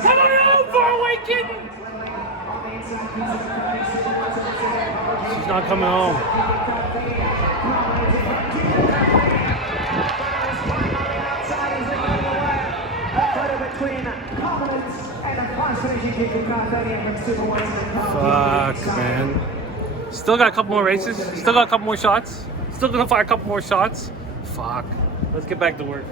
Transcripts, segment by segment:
Come on over, Awaken! She's not coming home. Fuck, man. Still got a couple more races. Still got a couple more shots. Still gonna fire a couple more shots. Fuck. Let's get back to work.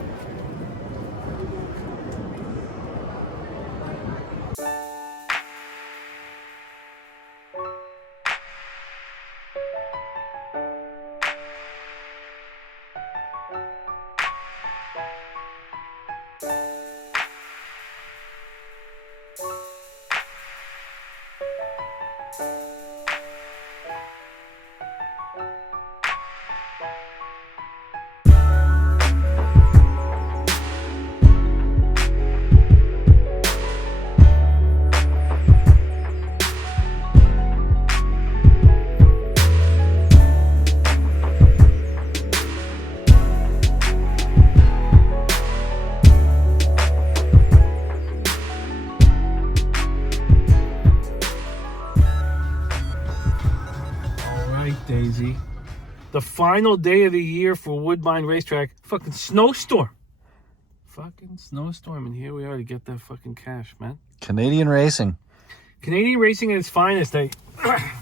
Daisy. The final day of the year for Woodbine Racetrack. Fucking snowstorm. Fucking snowstorm. And here we are to get that fucking cash, man. Canadian racing. Canadian racing at its finest. I'm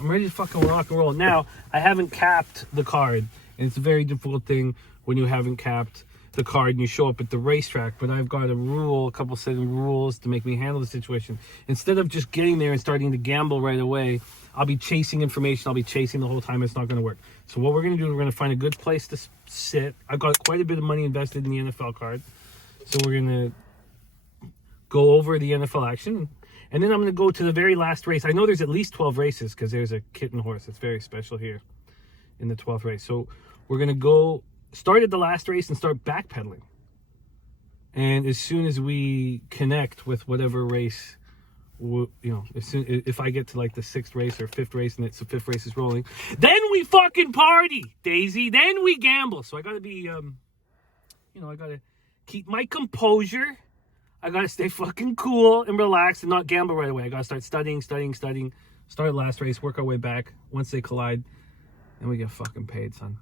ready to fucking rock and roll. Now, I haven't capped the card. And it's a very difficult thing when you haven't capped the card and you show up at the racetrack. But I've got a couple set of rules to make me handle the situation. Instead of just getting there and starting to gamble right away, I'll be chasing information. I'll be chasing the whole time. It's not going to work. So what we're going to do, we're going to find a good place to sit. I've got quite a bit of money invested in the NFL card. So we're going to go over the NFL action. And then I'm going to go to the very last race. I know there's at least 12 races because there's a kitten horse that's very special here in the 12th race. So we're going to go start at the last race and start backpedaling. And as soon as we connect with whatever race, if I get to like the 6th race or 5th race and it's the 5th race is rolling, then we fucking party, Daisy. Then we gamble. So I gotta be, I gotta keep my composure. I gotta stay fucking cool and relaxed and not gamble right away. I gotta start studying. Start last race, work our way back. Once they collide, then we get fucking paid, son.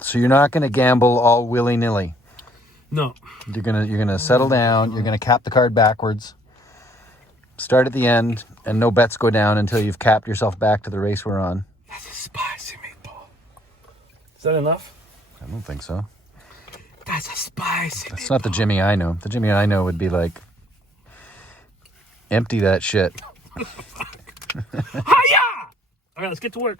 So you're not gonna gamble all willy-nilly. No. You're gonna settle down. You're gonna cap the card backwards. Start at the end, and no bets go down until you've capped yourself back to the race we're on. That's a spicy meatball. Is that enough? I don't think so. That's a spicy. That's not the Jimmy I know. The Jimmy I know would be like, empty that shit. Hiya! All right, let's get to work.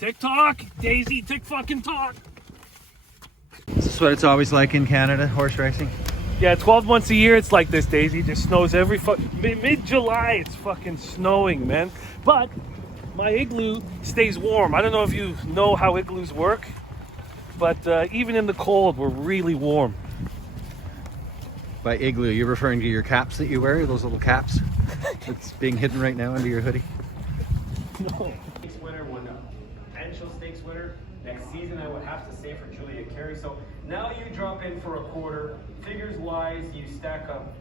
Tick tock, Daisy. Tick fucking tock. Is this what it's always like in Canada, horse racing? Yeah, 12 months a year it's like this, Daisy. It just snows every mid-July. It's fucking snowing, man. But my igloo stays warm. I don't know if you know how igloos work, but even in the cold, we're really warm. By igloo, you're referring to your caps that you wear, those little caps that's being hidden right now under your hoodie? No. Stakes winner won a potential stakes winner next season, I would have to say, for Julia Carey. So now you drop in for a quarter. Figures wise, you stack up.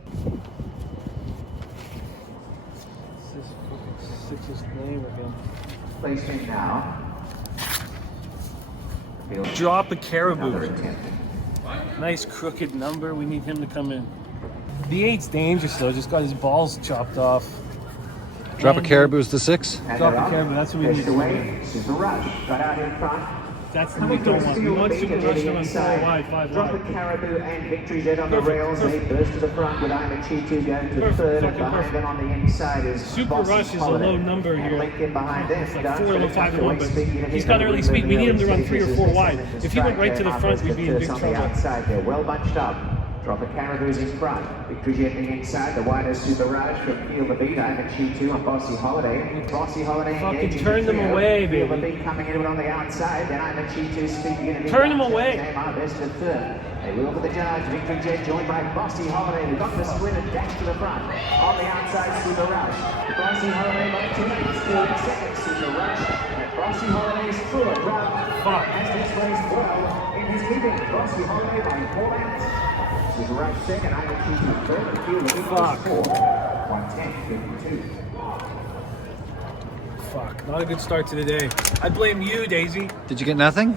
This is fucking sickest name again. Placing now. Drop a caribou. Nice crooked number. We need him to come in. The 8's dangerous though. Just got his balls chopped off. Drop a caribou's the 6? Drop a caribou. That's what we need to do. Super Rush. Got out in front. That's what we don't want. We want Super Rush to run 4 wide, 5 Drop wide. a Caribou and Victory Jet on the rails. They burst to the front with I'm a Cheetah going to the third. And behind them on the inside is Super Rush is a low number here. Lincoln behind them. It's like 4 or 5 to 1, but he's got early speed. We need him to run 3 or 4 wide. If he went right to the front, we'd be in big trouble. They're well bunched up. Drop a Caribou's in front. Victory Jet the inside. The wider Super Rush from Feel the Beat. I'm a Cheetah on Bossy Holiday. Bossy Holiday fucking turn them away, baby. Feel the Beat coming in on the outside. Then I'm a Cheetah speaking. Turn them away. Best of third. They will for the charge. Victory Jet joined by Bossy Holiday, who got the sprint and dash to the front. On the outside, Super Rush. Bossy Holiday by 2 minutes, 40 seconds. Super Rush. And Bossy Holiday's third run. Fuck. Has this race well in his keeping. Bossy Holiday by 4 minutes. Right second, I would choose the third and field looking Fuck. for 110.52. Fuck, not a good start to the day. I blame you, Daisy. Did you get nothing?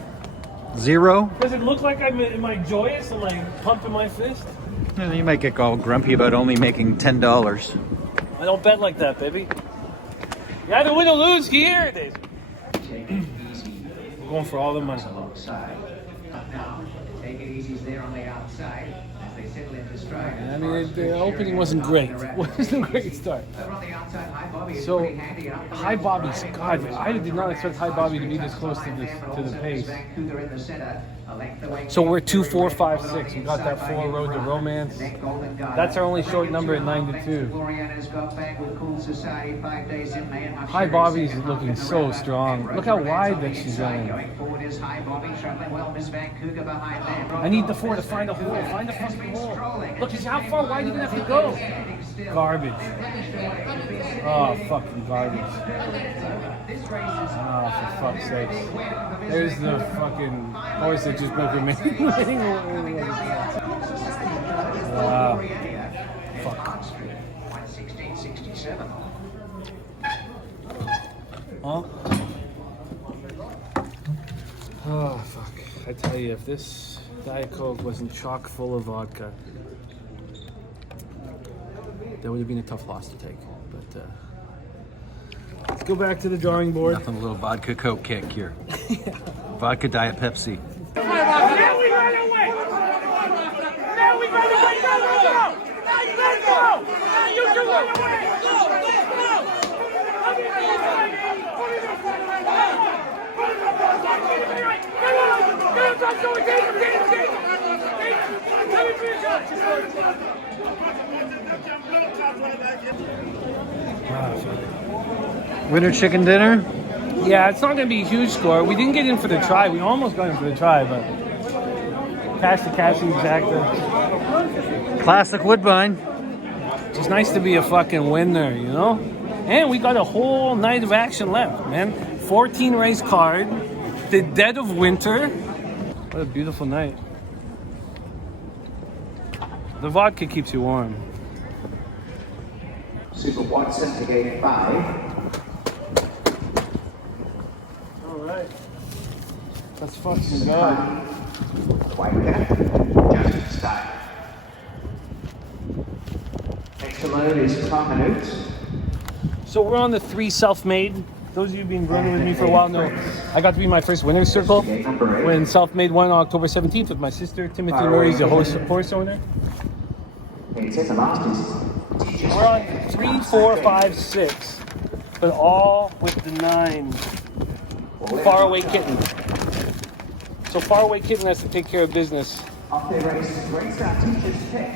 Zero? Does it look like am I joyous? Am I pumping my fist? You might get all grumpy about only making $10. I don't bet like that, baby. You either win or lose here, Daisy. We're going for all the money. Alongside. Up now. Take it easy there on the outside as they settle into stride. I mean, the opening wasn't great. It wasn't a great start. Over on the outside, High Bobby is So, pretty handy. And up the High rails, Bobby's, Brian God, Wilson I did not expect High Bobby to be this close to the pace. Vancouver in the center. A length away. So we're 2, 4, 5, 6. We got that 4 road to romance. That's our only short number at 9 to 2. High Bobby's looking so strong. Look how wide that she's running. I need the 4 to find a hole. Find a fucking hole. Look, how far wide are you gonna have to go? Garbage. Oh, fucking garbage. Oh, for fuck's sake. There's the fucking horse that just broke a winning. Wow. Fuck. Huh? Oh, fuck. I tell you, if this Diet Coke wasn't chock full of vodka, that would have been a tough loss to take. But let's go back to the drawing board. Nothing, a little vodka Coke kick here. Vodka Diet Pepsi. Now we run away! Now we run away! Go! Let's go! Now you can run away! Winter chicken dinner? Yeah, it's not going to be a huge score. We didn't get in for the try. We almost got in for the try, but cash to cash exacta. Classic Woodbine. It's nice to be a fucking winner, you know? And we got a whole night of action left, man. 14 race card, the dead of winter. What a beautiful night. The vodka keeps you warm. Super Watson to gate 5. Alright. Let's fucking go. White Cat, Justin Stein. Next alone is Tom Minutes. So we're on the 3 self-made. Those of you who've been running with me for a while know I got to be in my first winner's circle when self-made won on October 17th with my sister, Timothy Murray's the horse owner. It's in the last is We're on 3, 4, 5, 6, but all with the 9. Faraway Kitten. So Faraway Kitten has to take care of business. off their race. Race our teacher's pick.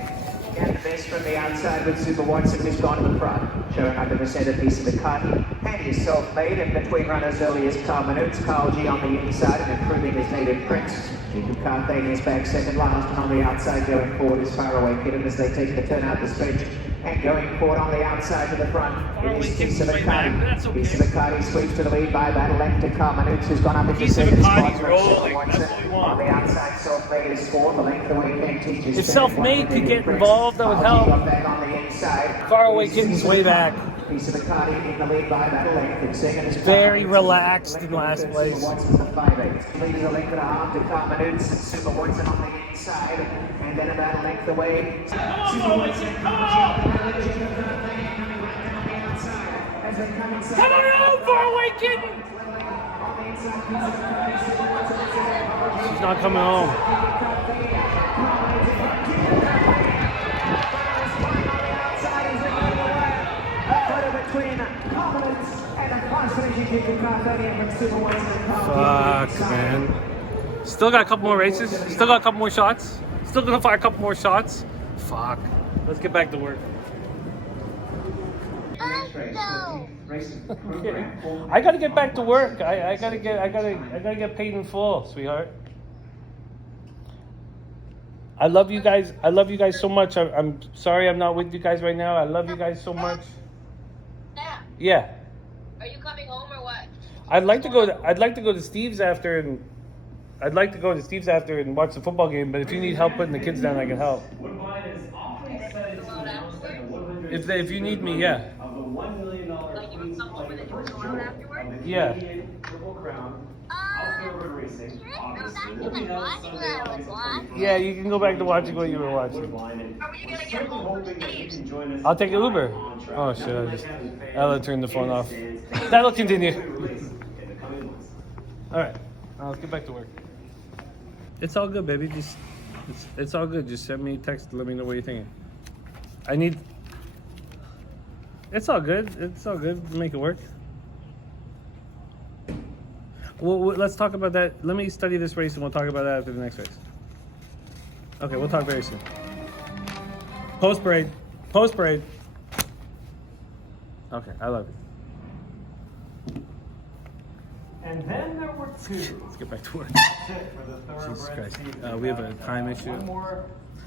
And the best from the outside with Super Watson, who's gone to the front, showing under the centerpiece of the cut. Handy is self-made, and between runners early as Carl Minutes, Carl G on the inside and improving his native prints. Jacob Carthania is back second last, and on the outside going forward is Faraway Kitten as they take the turn out the stretch. And going forward on the outside to the front, it is Piece of the Cuddy. Piece of the Cuddy sweeps to the lead by about a length to Carl Minutes, who's gone up into second spot. On the outside, self-made is fourth, the length away Ken Teachers. If self-made could get involved, that would help. Faraway Kitten's way back. Piece of the Cuddy in the lead by about a length. And second is Very relaxed in last place. Watson's at 5/8. Lead is a length and a half to Carl Minutes and Super Watson on the inside. And then about a length away. Super Watson, come on! Come on, Faraway Kitten! She's not coming home. Fuck, man. Still got a couple more races. Still got a couple more shots. Still gonna fire a couple more shots. Fuck. Let's get back to work. I gotta get back to work. I gotta get paid in full, sweetheart. I love you guys. I love you guys so much. I'm sorry I'm not with you guys right now. I love you guys so much. Yeah. Are you coming home or what? I'd like to go to Steve's after and I'd like to go to Steve's after and watch the football game, but if you need help putting the kids down, I can help. Woodbine is awfully excited to announce that the 100 If you need me, yeah. of the $1 million Queen's play the first jewel of the Yeah. Canadian Triple Crown. Outfield Racing, obviously. Will be held Sunday, August 21st. Yeah, you can go back to watching what you were watching. Woodbine, and we're certainly hoping that you can join us. I'll take an Uber. Oh shit! I'll turn the phone off. That'll continue. All right, now let's get back to work. It's all good, baby. It's all good. Just send me a text. Let me know what you're thinking. It's all good. It's all good. Make it work. Well, let's talk about that. Let me study this race and we'll talk about that after the next race. Okay, we'll talk very soon. Post parade. Okay, I love it. And then there were two. Let's get back to work. For the Jesus thoroughbred Christ. season. We have a time issue. One more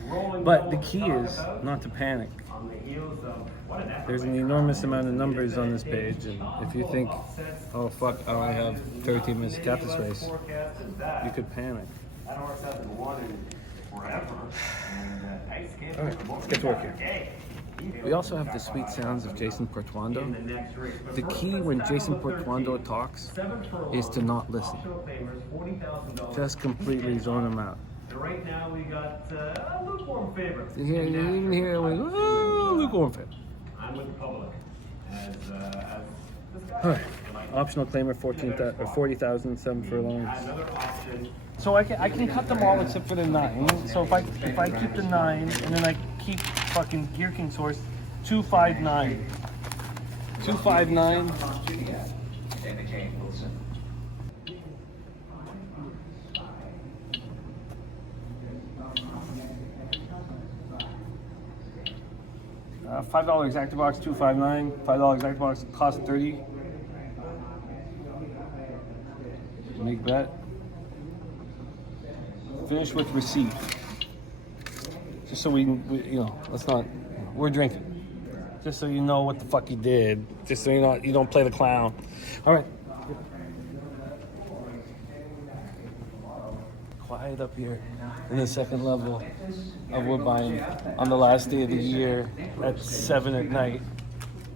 rolling But ball the to key talk is about not to panic. on the heels of what an effort There's an by enormous amount of numbers on this page, and if you think, oh fuck, I only have 13 minutes to cap this race, you could panic. That horse hasn't won in forever. And nice skate. All right, let's get to work here. We also have the sweet sounds of Jason Portuondo. The key when Jason Portuondo talks is to not listen. Just completely zone him out. And right now we got a lukewarm favorite. You even hear him, oh, lukewarm favorite. I'm with the public. As this guy. All right, optional claimer 40,000, 7 furlongs. Another option. So I can cut them all except for the 9. So if I keep the 9 and then I keep fucking Gear King's horse, 259. 259. $5 exacta box, 259. $5 exacta box cost 30. Make bet. Finish with receipt. Just so we let's not. We're drinking. Just so you know what the fuck you did. Just so you don't play the clown. All right. Quiet up here in the second level of Woodbine on the last day of the year at 7 at night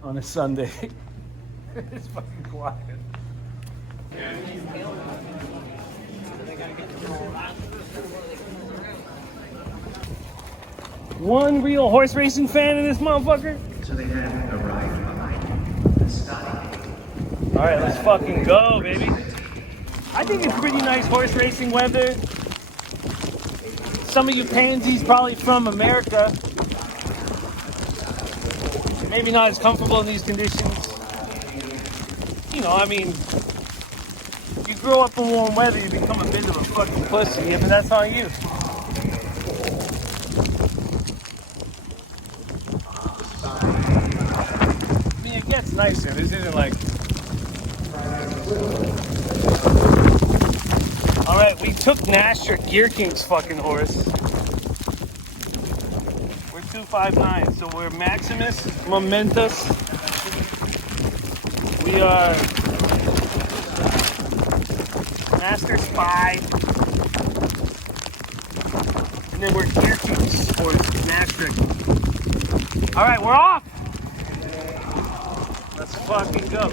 on a Sunday. It's fucking quiet. One real horse racing fan in this motherfucker. So they had arrived behind the sky. All right, let's fucking go, baby. I think it's pretty nice horse racing weather. Some of you pansies probably from America. Maybe not as comfortable in these conditions. You grow up in warm weather, you become a bit of a fucking pussy, but that's on you. It gets nicer. This isn't like... Alright, we took Nasher, Gear King's fucking horse. We're 259, so we're Maximus, Momentus. We are Master Spy. And then we're Gear King's horse, Nasher. Alright, we're off! Let's fucking go.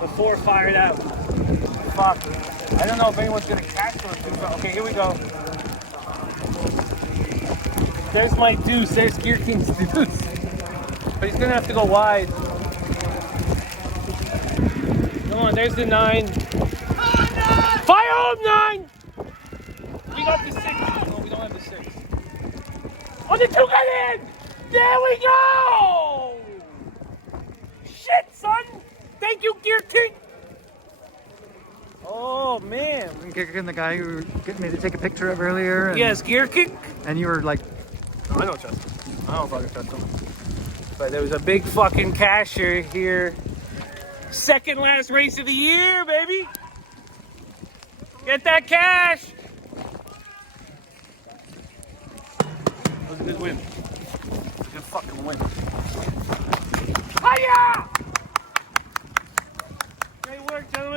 Before fired out. Fuck. I don't know if anyone's gonna catch those two. Okay, here we go. There's my deuce. There's Gear King's deuce. But he's gonna have to go wide. Come on, there's the 9. Fire home 9! We got the 6. No, we don't have the 6. Oh, the 2 got in! There we go! Shit, son! Thank you, Gear King! Oh, man. Gear King, the guy who getting me to take a picture of earlier. And, Yes, Gear King. And you were like, I don't trust him. I don't fucking trust him. But there was a big fucking casher here. Second last race of the year, baby! Get that cash! That was a good win. Good fucking win. Hiya! Great work, gentlemen.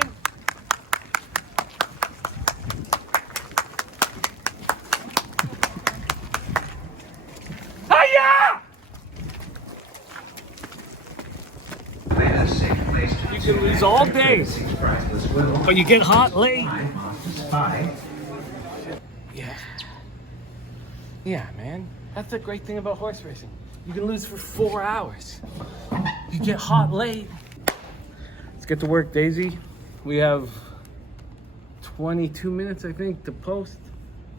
lose all day, but you get hot late. Yeah, man. That's the great thing about horse racing. You can lose for 4 hours. You get hot late. Let's get to work, Daisy. We have 22 minutes, I think, to post.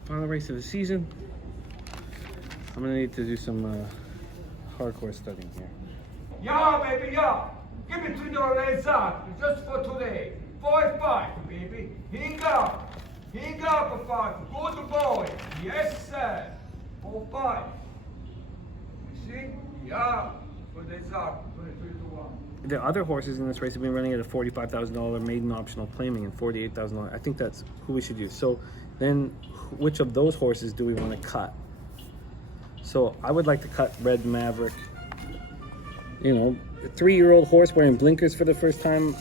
Final race of the season. I'm gonna need to do some hardcore studying here. Yeah, baby, yeah. Give me $3 exactly, just for today. 4-5, baby. Hang up. Hang up, 5. Good boy. Yes, sir. 4-5. You see? Yeah. For the exact. 23 to 1. The other horses in this race have been running at a $45,000 maiden optional claiming and $48,000. I think that's who we should use. So then which of those horses do we want to cut? So I would like to cut Red Maverick. You know, a 3-year-old horse wearing blinkers for the first time.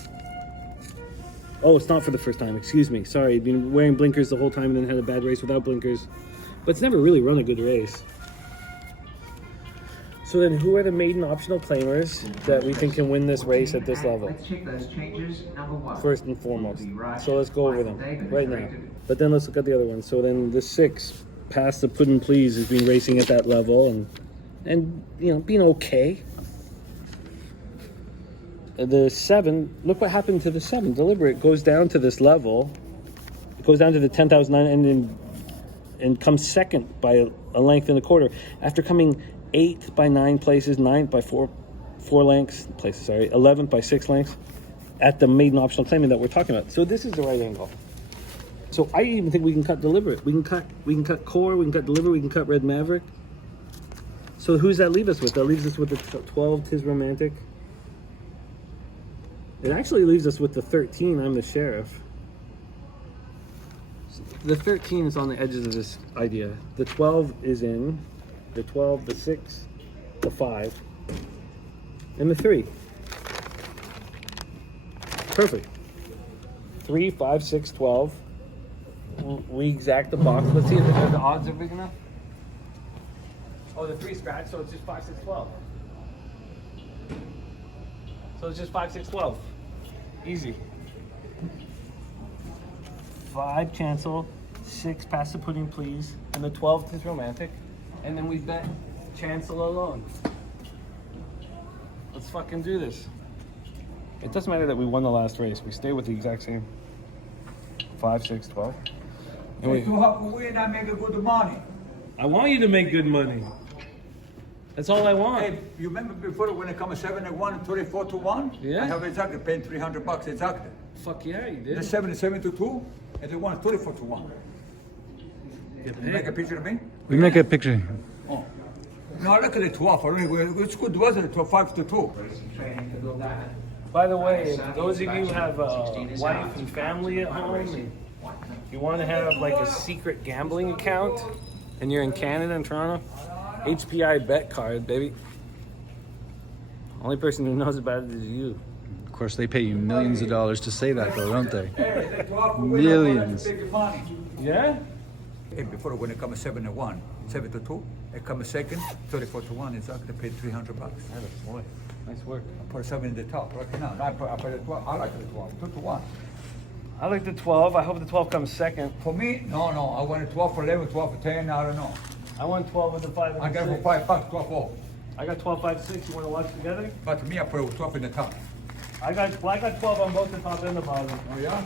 Oh, it's not for the first time. Excuse me. Sorry. Been wearing blinkers the whole time and then had a bad race without blinkers. But it's never really run a good race. So then who are the maiden optional claimers that we think can win this race at this level? Let's check those changes. Number 1. First and foremost. So let's go over them right now. But then let's look at the other ones. So then the 6, Past the Puddin' Please, has been racing at that level and you know, being okay. The 7, look what happened to the 7. Deliberate goes down to this level. It goes down to the 10,009 and comes second by a length and a quarter after coming 8th by 9 places, 9th by 4 lengths, 11th by 6 lengths at the maiden optional claiming that we're talking about. So this is the right angle. So I even think we can cut Deliberate. We can cut Core, we can cut Deliberate, we can cut Red Maverick. So who's that leave us with? That leaves us with the 12, Tis Romantic. It actually leaves us with the 13, I'm the Sheriff. The 13 is on the edges of this idea. The 12 is in. The 12, the 6, the 5, and the 3. Perfect. 3, 5, 6, 12. We exact the box. Let's see if the odds are big enough. Oh, the 3 scratch, so it's just 5, 6, 12. So it's just 5, 6, 12. Easy. 5 Chancel, 6 Past the Pudding Please, and the 12 is Romantic. And then we bet Chancel alone. Let's fucking do this. It doesn't matter that we won the last race. We stay with the exact same 5, 6, 12. And If you have to win, I make a good money. I want you to make good money. That's all I want. Hey, you remember before when it comes 7-1 and 24 to 1? Yeah. I have exactly paying $300 exactly. Fuck yeah, you did. The 77 to 2 and the 1 24 to 1. You make a picture of me? We make a picture. Oh. No, look at the 12. It's good, wasn't it? 5 to 2. By the way, those of you who have a wife and family at home, and you want to have like a secret gambling account, and you're in Canada and Toronto, HPI bet card, baby. Only person who knows about it is you. Of course, they pay you millions of dollars to say that, though, don't they? Hey, the 12 Millions. Yeah? Hey, before when it comes 7-1, 7 to 2, it comes second, 34 to 1, exactly paid $300. Boy, nice work. I put 7 in the top right now. I put the 12. I like the 12. 2 to 1. I like the 12. I hope the 12 comes second. For me, no. I wanted 12 for 11, 12 for 10. I don't know. I want 12 with the 5 and I the got it 6. for $5, 12 off. I got 12, 5, 6. You want to watch together? But to me, I put 12 in the top. I got 12 on both the top and the bottom. Oh yeah?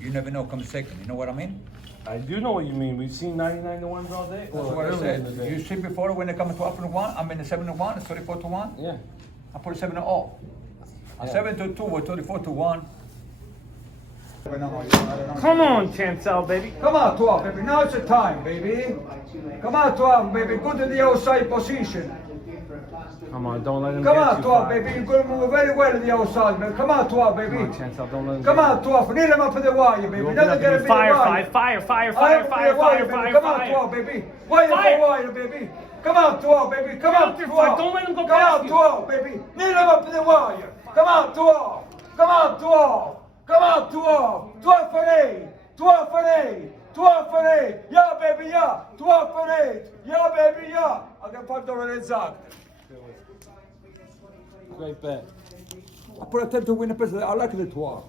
You never know comes second. You know what I mean? I do know what you mean. We've seen 99 to 1s all day. That's what I said. You see before when it comes 12 to 1, I mean 7 to 1, it's 34 to 1. Yeah. I put 7 to all. Yeah. 7 to 2 or 34 to 1. Come on, Chancel, baby. Come on, 12, baby. Now it's the time, baby. Come on, 12, baby. Go to the outside position. Come on, don't let him Come get on, you. 12, baby. You're going to move very well to the outside, baby. Come on, 12, baby. Come on, Chancel, don't let him Come get on, 12. Need him up to the wire, baby. you. Doesn't get to be the Fire, wire. fire, fire, I fire, am fire, the wire, fire, baby. fire, Come on, fire. 12, baby. Wire Fire. for wire, baby. Come on, 12, baby. Come on, 12. Don't let him go Come past on, you. 12, baby. Need him up to the wire. Come on, 12. Come on, 12. Come on, 12. 12 for 8. 12 for 8. 12 for 8. Yeah, baby, yeah. 12 for 8. Yeah, baby, yeah. I got $5 exact. Great bet. I put a 10 to win a person. I like the 12.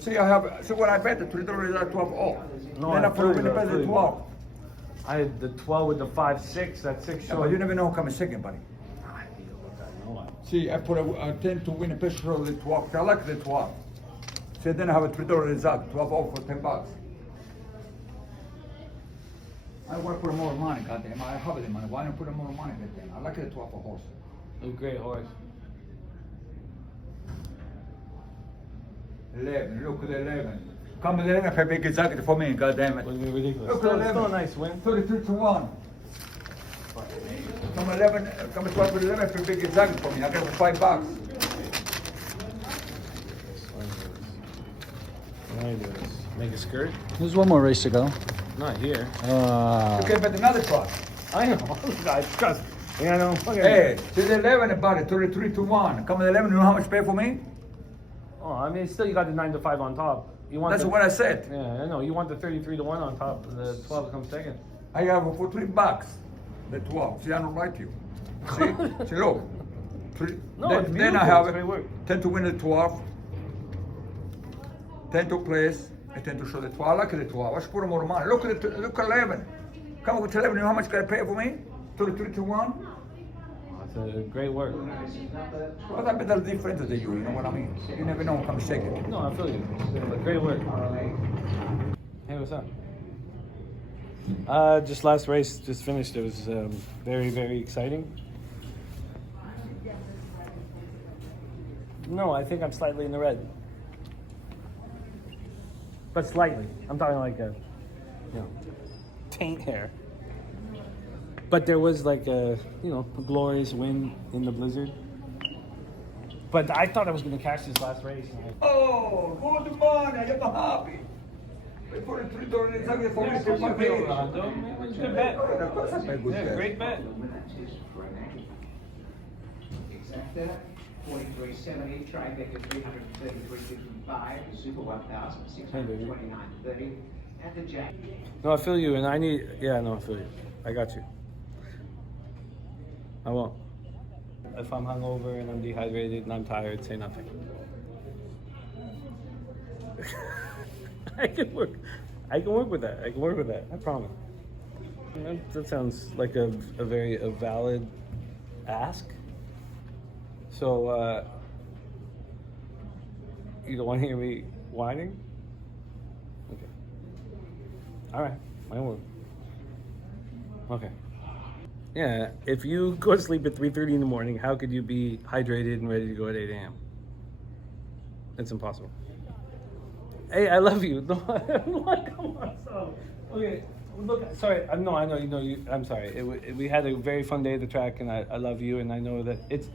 See, when I bet the $3 is at 12 all. No, Then I put a win a I feel person you. 12. I had the 12 with the 5-6. That's 6 Yeah, short. but you never know who comes second, buddy. See, I put a 10 to win a person for the 12. I like the 12. See, then I have a $3 result, 12 all for $10. I want to put more money, goddamn. I have the money. Why not put more money in it? I like the 12 for horse. A great horse. 11, look at the 11. Come 11 for a big exact for me, goddamn it. Would be ridiculous. Look Still, at 11. still a nice win. 33 to 1. Come 11, come 12 to 11 for a big exact for me. I got it for $5. Make a skirt? There's one more race to go. Not here. You can bet another truck. I know. Guys, trust me. Yeah, I know. Hey, to the 11 about it, 33 to 1. Come 11, you know how much pay for me? Oh, I mean, still you got the 9 to 5 on top. You want That's the, what I said. Yeah, I know. You want the 33 to 1 on top. The 12 comes second. I have it for $3. The 12. See, I don't like you. See, look. No, then, it's then I beautiful. have It's great work. 10 to win the 12. 10 to place. I tend to show the 12. I like the 12. I should put more money. Look at 11. Come with 11. You know how much you got to pay for me? 33 to 1. It's a great work. But I bet that's different than you. You know what I mean? You never know who comes second. No, I feel you. Great work. Hey, what's up? Just last race, just finished. It was very, very exciting. No, I think I'm slightly in the red. But slightly. I'm talking like a, taint hair. But there was like a, a glorious win in the blizzard. But I thought I was going to catch this last race. Oh, good morning. I'm happy. I put $3 exactly for me to my page. Good bet. Of course I pay good Yeah, bet. great bet. Exacta, 43.70, trade vector 333.55, the super 1,629.30, and the jack. No, I feel you, and I feel you. I got you. I won't. If I'm hungover and I'm dehydrated and I'm tired, say nothing. I can work with that. I promise. That sounds like a very valid ask. So, you don't want to hear me whining? Okay. All right. My word. Okay. Yeah, if you go to sleep at 3:30 in the morning, how could you be hydrated and ready to go at 8 a.m.? It's impossible. Hey, I love you. No, come on, so, okay, look, sorry, I know, I'm sorry. We had a very fun day at the track, and I love you, and I know that it's.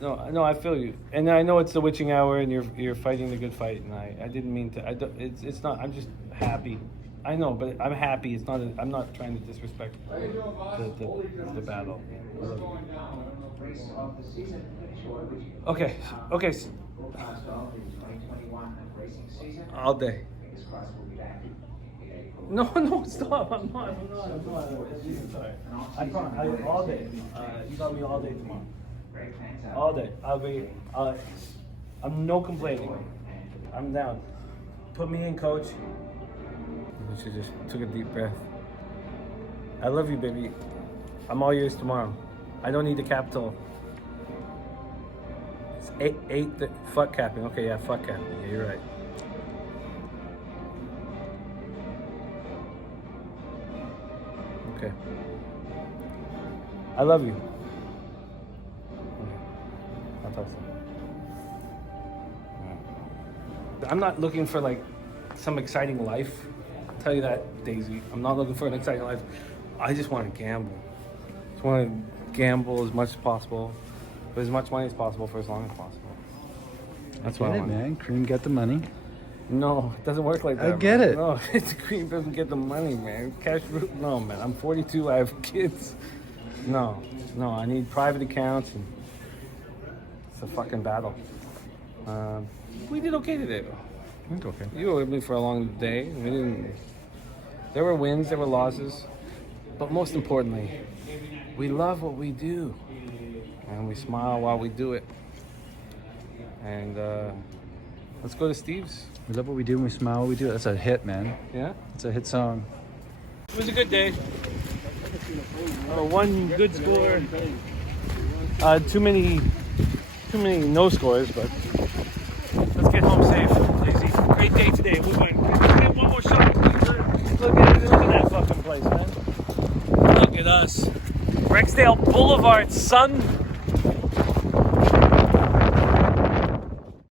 No, I feel you, and I know it's the witching hour, and you're fighting the good fight, and I didn't mean to. It's not. I'm just happy. I know, but I'm happy. It's not. I'm not trying to disrespect the battle. I love you. Okay. All day. No, stop. I'm not. Sorry. I promise. All day. You got me all day tomorrow. All day. I'm no complaining. I'm down. Put me in, coach. She just took a deep breath. I love you, baby. I'm all yours tomorrow. I don't need the capital. It's eight. Fuck capping. Okay, yeah, fuck capping. Yeah, you're right. Okay. I love you. Okay. I'll talk soon. I'm not looking for like some exciting life. I'll tell you that, Daisy. I'm not looking for an exciting life. I just want to gamble. Just want to gamble as much as possible, with as much money as possible for as long as possible. That's what I want. Man. Cream got the money. No, it doesn't work like that. I get man. it. No, it's Cream doesn't get the money, man. Cash root. No, man. I'm 42. I have kids. No. I need private accounts, and it's a fucking battle. We did okay today, though. Okay. You were with me for a long day. We didn't. There were wins, there were losses, but most importantly, We love what we do, and we smile while we do it. And let's go to Steve's. We love what we do and we smile while we do it. That's a hit, man. Yeah? It's a hit song. It was a good day. One good score. Too many no scores, but let's get home safe. Lazy. Great day today. Woodbine. Let's get one more shot. Look at that fucking place, man. Look at us. Rexdale Boulevard, son.